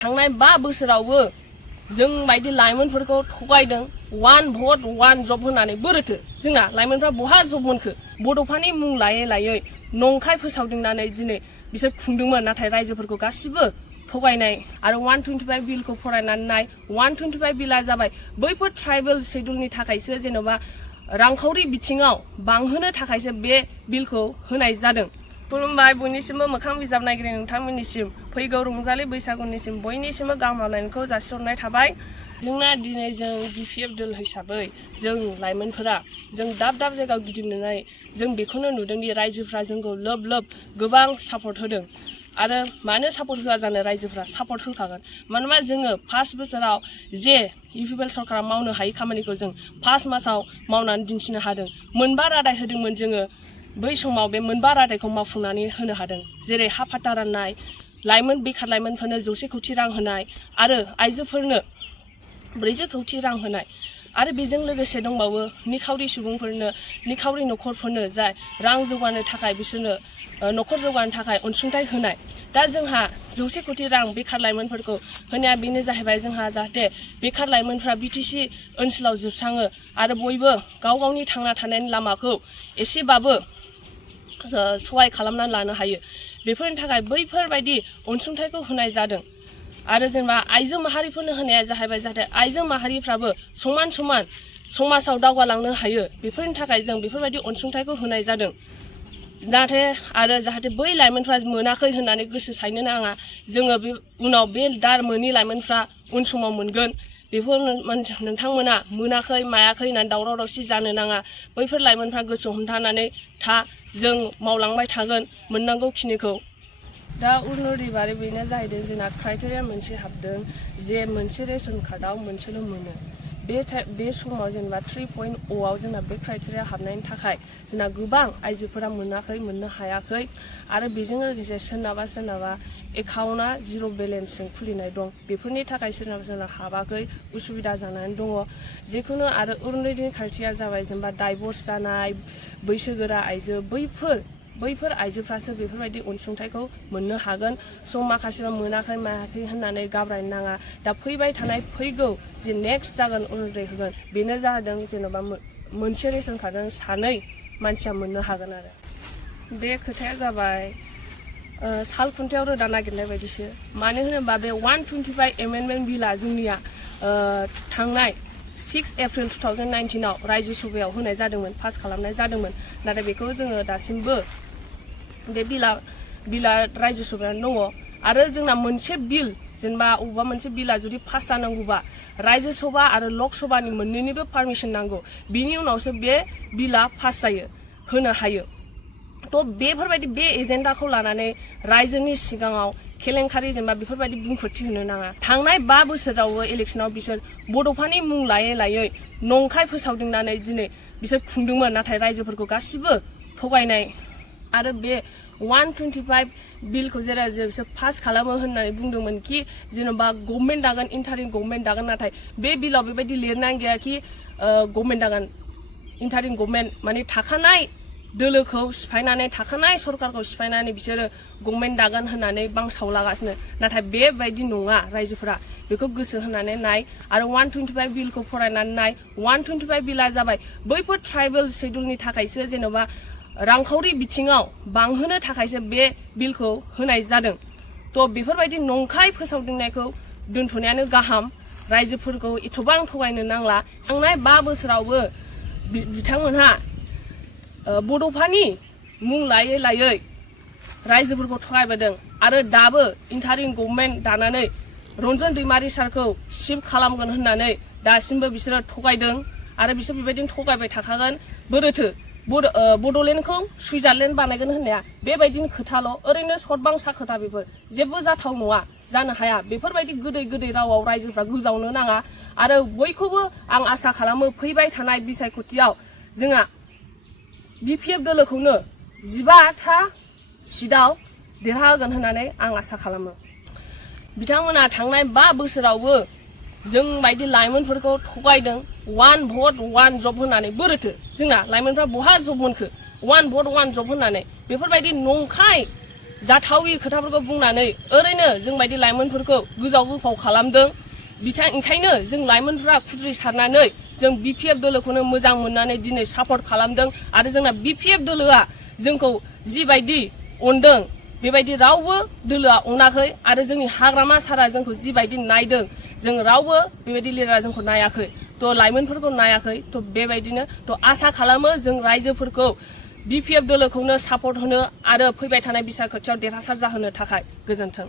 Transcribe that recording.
थांनाय 5 बोसोरावबो जों बायदि लाइमोनफोरखौ थगायदों 1 भट 1 जब होनानै बोरैथो जोंना लाइमोनफ्रा बहा जब मोनखो बड'फानि मुं लायै लायै नंखाय फोसावदिंनानै दिनै बिसोर खुंदोंमोन नाथाय रायजोफोरखौ गासिबो थगायनाय आरो 125 बिलखौ फरायनानै नाय 125 बिला जाबाय बैफोर ट्राइबेल शेड्युलनि थाखायसो जेनेबा रांखावरि बिथिङाव बांहोनो थाखायसो बे बिलखौ होनाय जादों। खुलुमबाय बयनिसिमबो मोखां बिजाब नायगिरि नोंथांमोननिसिम फैगौ रंजालि बैसागुनिसिम बयनिसिमबो गाहाम हामलायनायखौ जासिहरनाय थाबाय। जोंना दिनै जों बिपिएफ दल हिसाबै जों लाइमोनफोरा जों दाब दाब जायगायाव गिदिंनानै जों बेखौनो नुदोंदि रायजोफ्रा जोंखौ लोब लोब गोबां सापर्ट होदों आरो मानो सापर्ट होआ जानो रायजोफ्रा सापर्ट होखागोन मानोना जोङो 5 बोसोराव जे इउपिपिएल सरकारा मावनो हायै खामानिखौ जों 5 मासाव मावनानै दिन्थिनो हादों। मोनबा रादाय होदोंमोन जोङो बै समाव बे मोनबा रादायखौ मावफुंनानै होनो हादों जेरै हा फाट्टा राननाय लाइमोन बेखार लाइमोनफोरनो 100 कोटी रां होनाय आरो आइजोफोरनो 400 कोटी रां होनाय आरो बेजों लोगोसे दंबावो निखावरि सुबुंफोरनो निखावरि नखरफोरनो जाय रां जौगानो थाखाय बिसोरनो नखर जौगानो थाखाय अनसुंथाइ होनाय। दा जोंहा 100 कोटी रां बेखार लाइमोनफोरखौ होनाया बेनो जाहैबाय जोंहा जाहाथे बेखार लाइमोनफ्रा बिटिसि ओनसोलाव जोबस्राङो आरो बयबो गाव गावनि थांना थानायनि लामाखौ एसेबाबो सहाय खालामनानै लानो हायो बेफोरनि थाखाय बैफोरबायदि अनसुंथाइखौ होनाय जादों आरो जेनेबा आइजो माहारिफोरनो होनाया जाहैबाय जाहाथे आइजो माहारिफ्राबो समान समान समाजाव दावगालांनो हायो बेफोरनि थाखाय जों बेफोरबायदि अनसुंथाइखौ होनाय जादों। नाथाय आरो जाहाथे बै लाइमोनफ्रा मोनाखै होननानै गोसो सायनो नाङा जोङो बे उनाव बे दार मोनि लाइमोनफ्रा उन समाव मोनगोन बेफोर नोंथांमोना मोनाखै मायाखै होननानै दावराव दावसि जानो नाङा बैफोर लाइमोनफ्रा गोसो हमथानानै था जों मावलांबाय थागोन मोननांगौ खिनिखौ। दा उननुरि बारै बेनो जाहैदों जोंना क्राइटेरिया मोनसे हाबदों जे मोनसे रेशन कार्डआव मोनसेल' मोनो बे समाव जेनेबा 3.0 आव जोंना बे क्राइटेरिया हाबनायनि थाखाय जोंना गोबां आइजोफोरा मोननो हायाखै आरो बेजों लोगोसे सोरनाबा एकाउन्टआ 0 बेलेन्सजों खुलिनाय दं बेफोरनि थाखाय सोरनाबा हाबाखै उसुबिदा जानानै दङ। जिखुनु आरो उननुरिनि क्राइटेरिया जाबाय जेनेबा डाइभर्स जानाय बैसोगोरा आइजो बैफोर आइजोफ्रासो बेफोरबायदि अनसुंथाइखौ मोननो हागोन। स' माखासेबा मोनाखै मायाखै होननानै गाब्रायनो नाङा दा फैबाय थानाय फैगौ जे नेक्स्ट जागोन अरुनदय होगोन बेनो जादों जेनेबा मोनसे रेशन कार्डजों 2 मानसिया मोननो हागोन आरो बे खोथाया जाबाय साल खुन्थायाव रोदा नागिरनाय बायदिसो मानो होनोबा बे 125 एमेन्डमेन्ट बिला जोंनिया थांनाय 6 एप्रिल 2019 आव रायजो सभायाव होनाय जादोंमोन पास खालामनाय जादोंमोन नाथाय बेखौ जोङो दासिमबो बे बिला रायजो सभायाव दङ आरो जोंना मोनसे बिल जेनेबा अबेबा मोनसे बिला जुदि पास जानांगौबा रायजो सभा आरो लक सभानि मोननैनिबो पारमिसन नांगौ बिनि उनावसो बे बिला पास जायो होनो हायो। थ' बेफोरबायदि बे एजेन्डाखौ लानानै रायजोनि सिगाङाव केलेंकारि जेनेबा बेफोरबायदि बुंफोरथि होनो नाङा। थांनाय 5 बोसोरावबो इलेक्सनाव बिसोर बड'फानि मुं लायै लायै नंखाय फोसावदिंनानै दिनै बिसोर खुंदोंमोन नाथाय रायजोफोरखौ गासिबो थगायनाय आरो बे 125 बिलखौ जेरै बिसोर पास खालामो होननानै बुंदोंमोन कि जेनेबा गभर्नमेन्ट दागोन इन्टारिम गभर्नमेन्ट दागोन नाथाय बे बिलाव बेबायदि लिरनाय गैया कि गभर्नमेन्ट दागोन इन्टारिम गभर्नमेन्ट माने थाखानाय दोलोखौ सिफायनानै थाखानाय सरकारखौ सिफायनानै बिसोरो गभर्नमेन्ट दागोन होननानै बांसावलागासिनो नाथाय बेबायदि नङा रायजोफोरा बेखौ गोसो होनानै नाय आरो 125 बिलखौ फरायनानै नाय 125 बिला जाबाय बैफोर ट्राइबेल शेड्युलनि थाखायसो जेनेबा रांखावरि बिथिङाव बांहोनो थाखायसो बे बिलखौ होनाय जादों। थ' बेफोरबायदि नंखाय फोसावदिंनायखौ दोनथ'नायानो गाहाम रायजोफोरखौ एथबां थगायनो नांला। थांनाय 5 बोसोरावबो बिथांमोनहा बड'फानि मुं लायै लायै रायजोफोरखौ थगायबोदों आरो दाबो इन्टारिम गभर्नमेन्ट दानानै रन्जन दैमारि सारखौ शिफ्ट खालामगोन होननानै दासिमबो बिसोरो थगायदों आरो बिसोर बेबायदिनो थगायबाय थाखागोन। बोरैथो बड'लेण्डखौ सुइजारलेण्ड बानायगोन होननाया बेबायदिनो खोथाल' ओरैनो सतबांसा खोथा बेफोर जेबो जाथाव नङा जानो हाया बेफोरबायदि गोदै रावाव रायजोफ्रा गोजावनो नाङा आरो बयखौबो आं आसा खालामो फैबाय थानाय बिसायख'थियाव जोंहा बिपिएफ दोलोखौनो 15था सिटआव देरहागोन होननानै आं आसा खालामो। बिथांमोना थांनाय 5 बोसोरावबो जों बायदि लाइमोनफोरखौ थगायदों 1 भट 1 जब होनानै बोरैथो जोंना लाइमोनफ्रा बहा जब मोनखो 1 भट 1 जब होनानै बेफोरबायदि नंखाय जाथावि खोथाफोरखौ बुंनानै ओरैनो जों बायदि लाइमोनफोरखौ गोजाव गोफाव खालामदों ओंखायनो जों लाइमोनफ्रा खुद्रिसारनानै जों बिपिएफ दोलोखौनो मोजां मोननानै दिनै सापर्ट खालामदों आरो जोंना बिपिएफ दोलोआ जोंखौ जिबायदि अनदों बेबायदि रावबो दोलोआ अनाखै आरो जोंनि हाग्रामा सारा जोंखौ जिबायदि नायदों जों रावबो बेबायदि लिडारा जोंखौ नायाखै तो लाइमोनफोरखौ नायाखै तो बेबायदिनो तो आसा खालामो जों रायजोफोरखौ बिपिएफ दोलोखौनो सापर्ट होनो आरो फैबाय थानाय बिसायख'थियाव देरहासार जाहोनो थाखाय गोजोन्थों।